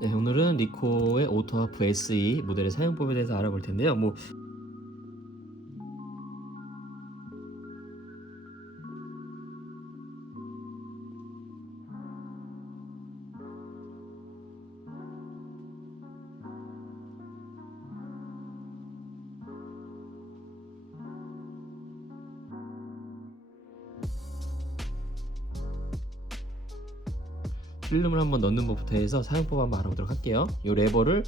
네, 오늘은 리코의 오토하프 SE 모델의 사용법에 대해서 알아볼 텐데요. 필름을 한번 넣는 법부터 해서 사용법 한번 알아보도록 할게요. 이 레버를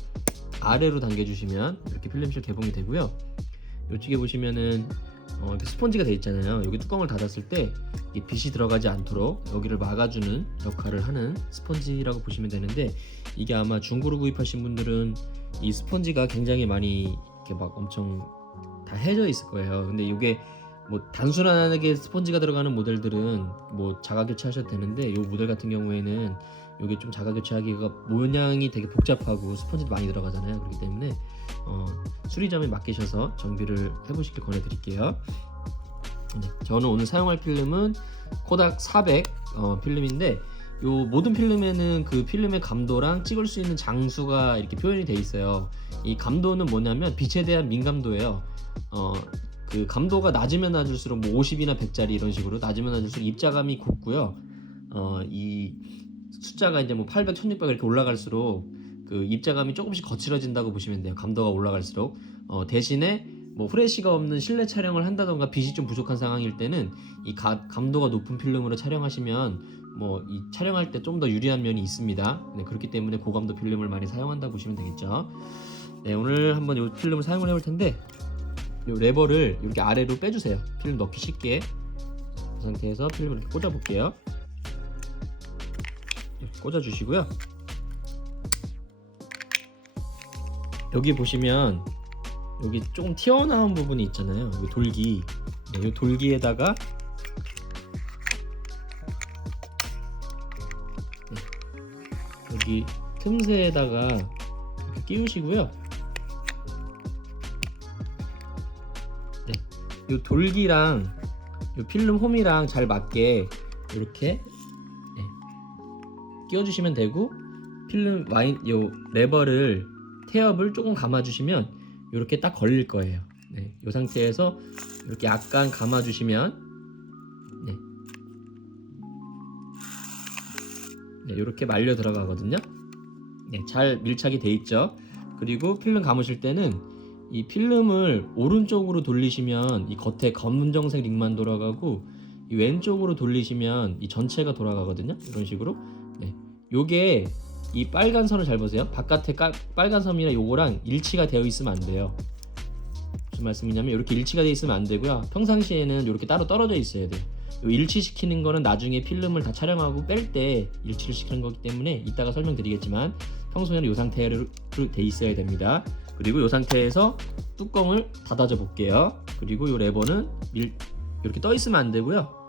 아래로 당겨주시면 이렇게 필름실 개봉이 되고요. 이쪽에 보시면은 이렇게 스펀지가 되어 있잖아요. 여기 뚜껑을 닫았을 때 이 빛이 들어가지 않도록 여기를 막아주는 역할을 하는 스펀지라고 보시면 되는데, 이게 아마 중고로 구입하신 분들은 이 스펀지가 굉장히 많이 이렇게 막 엄청 다 해져 있을 거예요. 근데 이게 뭐 단순하게 스펀지가 들어가는 모델들은 뭐 자가 교체하셔도 되는데, 이 모델 같은 경우에는 이게 좀 자가 교체하기가 모양이 되게 복잡하고 스펀지도 많이 들어가잖아요. 그렇기 때문에 수리점에 맡기셔서 정비를 해보시길 권해드릴게요. 네, 저는 오늘 사용할 필름은 코닥 400 필름인데, 요 모든 필름에는 그 필름의 감도랑 찍을 수 있는 장수가 이렇게 표현이 돼 있어요. 이 감도는 뭐냐면 빛에 대한 민감도예요. 그 감도가 낮으면 낮을수록 뭐 50이나 100짜리 이런 식으로 낮으면 낮을수록 입자감이 곱고요. 이 숫자가 이제 뭐 800, 1600 이렇게 올라갈수록 그 입자감이 조금씩 거칠어진다고 보시면 돼요. 감도가 올라갈수록. 대신에 뭐 프레시가 없는 실내 촬영을 한다던가 빛이 좀 부족한 상황일 때는 이 감도가 높은 필름으로 촬영하시면 뭐 이 촬영할 때 좀 더 유리한 면이 있습니다. 네, 그렇기 때문에 고감도 필름을 많이 사용한다고 보시면 되겠죠. 네, 오늘 한번 이 필름을 사용을 해볼 텐데, 이 레버를 이렇게 아래로 빼주세요. 필름 넣기 쉽게. 그 상태에서 필름을 이렇게 꽂아 볼게요. 이렇게 꽂아 주시고요. 여기 보시면 여기 조금 튀어나온 부분이 있잖아요. 여기 돌기. 네, 이 돌기에다가 여기 틈새에다가 이렇게 끼우시고요. 네, 이 돌기랑 이 필름 홈이랑 잘 맞게 이렇게 끼워주시면 되고, 필름 요 레버를 태엽을 조금 감아주시면 이렇게 딱 걸릴 거예요. 네, 이 상태에서 이렇게 약간 감아주시면 네, 이렇게 말려 들어가거든요. 네, 잘 밀착이 돼 있죠. 그리고 필름 감으실 때는 이 필름을 오른쪽으로 돌리시면 이 겉에 검은정색 링만 돌아가고, 이 왼쪽으로 돌리시면 이 전체가 돌아가거든요. 이런 식으로. 네, 요게 이 빨간 선을 잘 보세요. 바깥에 빨간 선이랑 요거랑 일치가 되어 있으면 안 돼요. 무슨 말씀이냐면 이렇게 일치가 되어 있으면 안 되고요. 평상시에는 이렇게 따로 떨어져 있어야 돼요. 요 일치시키는 거는 나중에 필름을 다 촬영하고 뺄 때 일치를 시키는 거기 때문에 이따가 설명드리겠지만, 평소에는 이 상태로 돼 있어야 됩니다. 그리고 이 상태에서 뚜껑을 닫아줘 볼게요. 그리고 이 레버는 이렇게 떠 있으면 안 되고요.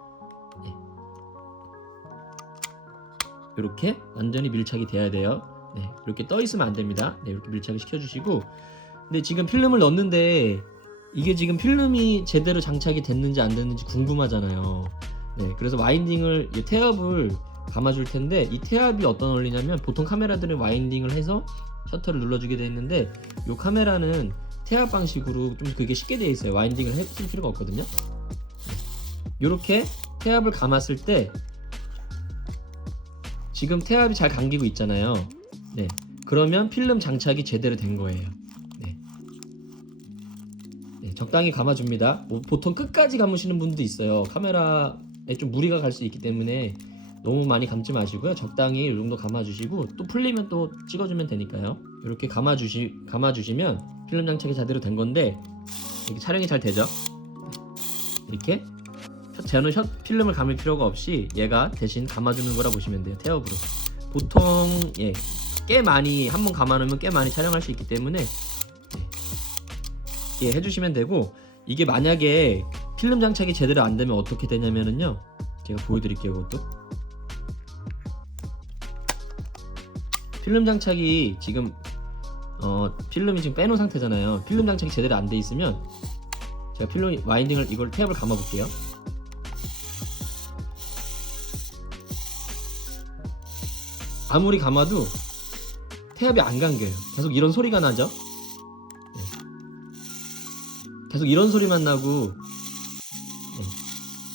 이렇게 완전히 밀착이 돼야 돼요. 네, 이렇게 떠 있으면 안 됩니다. 네, 이렇게 밀착을 시켜주시고. 근데 지금 필름을 넣었는데 이게 지금 필름이 제대로 장착이 됐는지 안 됐는지 궁금하잖아요. 네, 그래서 와인딩을, 태엽을 감아줄 텐데, 이 태엽이 어떤 원리냐면, 보통 카메라들은 와인딩을 해서 셔터를 눌러주게 되어 있는데, 이 카메라는 태엽 방식으로 좀 그게 쉽게 되어 있어요. 와인딩을 해줄 필요가 없거든요. 이렇게 태엽을 감았을 때 지금 태엽이 잘 감기고 있잖아요. 네, 그러면 필름 장착이 제대로 된 거예요. 네, 적당히 감아줍니다. 보통 끝까지 감으시는 분도 있어요. 카메라에 좀 무리가 갈 수 있기 때문에 너무 많이 감지 마시고요. 적당히 이 정도 감아주시고, 또 풀리면 또 찍어주면 되니까요. 이렇게 감아주시면 필름 장착이 제대로 된 건데, 이렇게 촬영이 잘 되죠. 이렇게 저는 필름을 감을 필요가 없이 얘가 대신 감아주는 거라 보시면 돼요. 태엽으로. 보통 꽤 많이 한번 감아놓으면 꽤 많이 촬영할 수 있기 때문에 해주시면 되고, 이게 만약에 필름 장착이 제대로 안 되면 어떻게 되냐면은요, 제가 보여드릴게요. 그것도 필름 장착이 지금 필름이 지금 빼놓은 상태잖아요. 필름 장착이 제대로 안 돼 있으면, 제가 필름 와인딩을 이걸 태엽을 감아 볼게요. 아무리 감아도 태압이 안 감겨요. 계속 이런 소리가 나죠. 계속 이런 소리만 나고,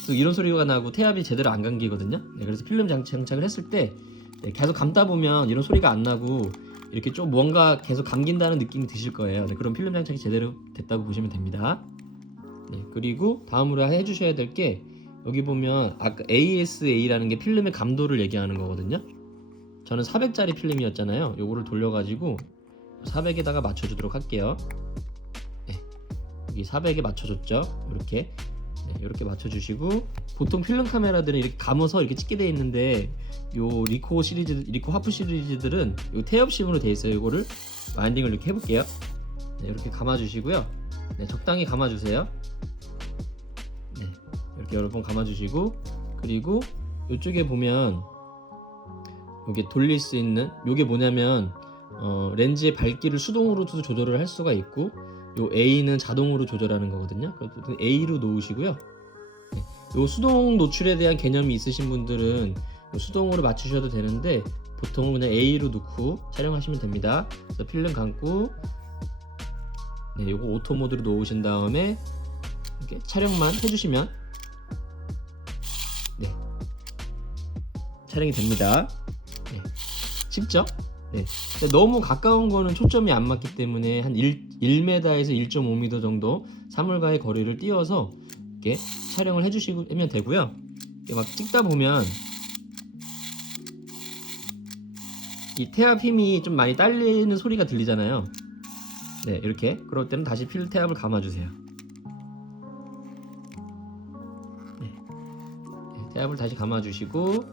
계속 이런 소리가 나고 태압이 제대로 안 감기거든요. 그래서 필름 장착을 했을 때 계속 감다 보면 이런 소리가 안 나고 이렇게 좀 뭔가 계속 감긴다는 느낌이 드실 거예요. 그럼 필름 장착이 제대로 됐다고 보시면 됩니다. 그리고 다음으로 해주셔야 될 게, 여기 보면 아까 ASA라는 게 필름의 감도를 얘기하는 거거든요. 저는 400짜리 필름이었잖아요. 요거를 돌려가지고 400에다가 맞춰주도록 할게요. 여기 400에 맞춰줬죠. 이렇게 이렇게 맞춰주시고, 보통 필름 카메라들은 이렇게 감아서 이렇게 찍게 돼 있는데, 요 리코 하프 시리즈들은 요 태엽심으로 돼 있어요. 요거를 와인딩을 이렇게 해볼게요. 이렇게 감아주시고요. 적당히 감아주세요. 이렇게 여러 번 감아주시고, 그리고 이쪽에 보면 이게 돌릴 수 있는, 요게 뭐냐면 렌즈의 밝기를 수동으로도 조절을 할 수가 있고, 요 A는 자동으로 조절하는 거거든요. 그래서 A로 놓으시고요. 요 수동 노출에 대한 개념이 있으신 분들은 수동으로 맞추셔도 되는데, 보통은 그냥 A로 놓고 촬영하시면 됩니다. 그래서 필름 감고, 요거 오토 모드로 놓으신 다음에 이렇게 촬영만 해주시면 촬영이 됩니다. 쉽죠? 근데 너무 가까운 거는 초점이 안 맞기 때문에 한 1m에서 1.5m 정도 사물과의 거리를 띄워서 이렇게 촬영을 해주시면 되고요. 이렇게 막 찍다 보면 이 태압 힘이 좀 많이 딸리는 소리가 들리잖아요. 이렇게 그럴 때는 다시 태압을 감아주세요. 태압을 다시 감아주시고,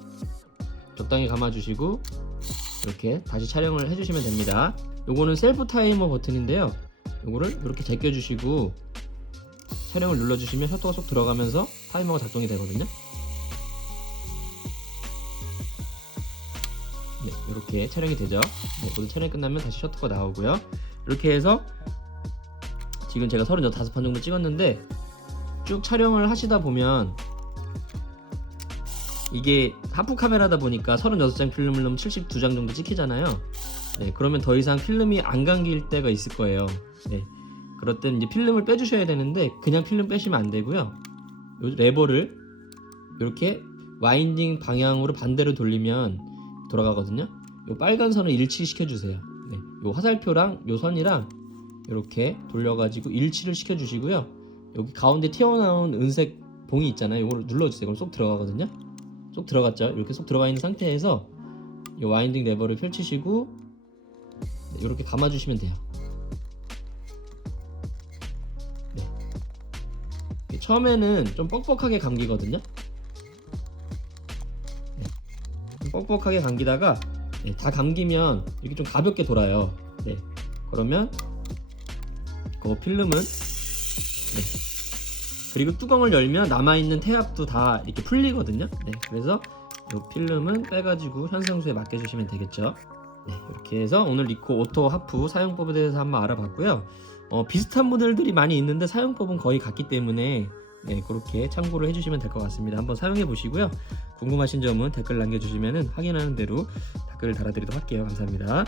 적당히 감아주시고, 이렇게 다시 촬영을 해주시면 됩니다. 요거는 셀프 타이머 버튼인데요. 요거를 이렇게 제껴주시고 촬영을 눌러주시면 셔터가 쏙 들어가면서 타이머가 작동이 되거든요. 이렇게 촬영이 되죠. 모든 촬영이 끝나면 다시 셔터가 나오고요. 이렇게 해서 지금 제가 35판 정도 찍었는데, 쭉 촬영을 하시다 보면, 이게 하프 카메라다 보니까 36장 필름을 넣으면 72장 정도 찍히잖아요. 그러면 더 이상 필름이 안 감길 때가 있을 거예요. 그럴 때는 이제 필름을 빼주셔야 되는데, 그냥 필름 빼시면 안 되고요. 요 레버를 이렇게 와인딩 방향으로 반대로 돌리면 돌아가거든요. 요 빨간 선을 일치시켜 주세요. 요 화살표랑 요 선이랑 이렇게 돌려가지고 일치를 시켜 주시고요. 여기 가운데 튀어나온 은색 봉이 있잖아요. 요거를 눌러주세요. 그럼 쏙 들어가거든요. 쏙 들어갔죠. 이렇게 쏙 들어가 있는 상태에서 이 와인딩 레버를 펼치시고 이렇게 감아주시면 돼요. 처음에는 좀 뻑뻑하게 감기거든요. 뻑뻑하게 감기다가 다 감기면 이렇게 좀 가볍게 돌아요. 그러면 그 필름은 그리고 뚜껑을 열면 남아있는 태압도 다 이렇게 풀리거든요. 그래서 이 필름은 빼가지고 현상수에 맡겨주시면 되겠죠. 이렇게 해서 오늘 리코 오토 하프 사용법에 대해서 한번 알아봤고요. 비슷한 모델들이 많이 있는데 사용법은 거의 같기 때문에 그렇게 참고를 해주시면 될 것 같습니다. 한번 사용해 보시고요. 궁금하신 점은 댓글 남겨주시면 확인하는 대로 댓글을 달아드리도록 할게요. 감사합니다.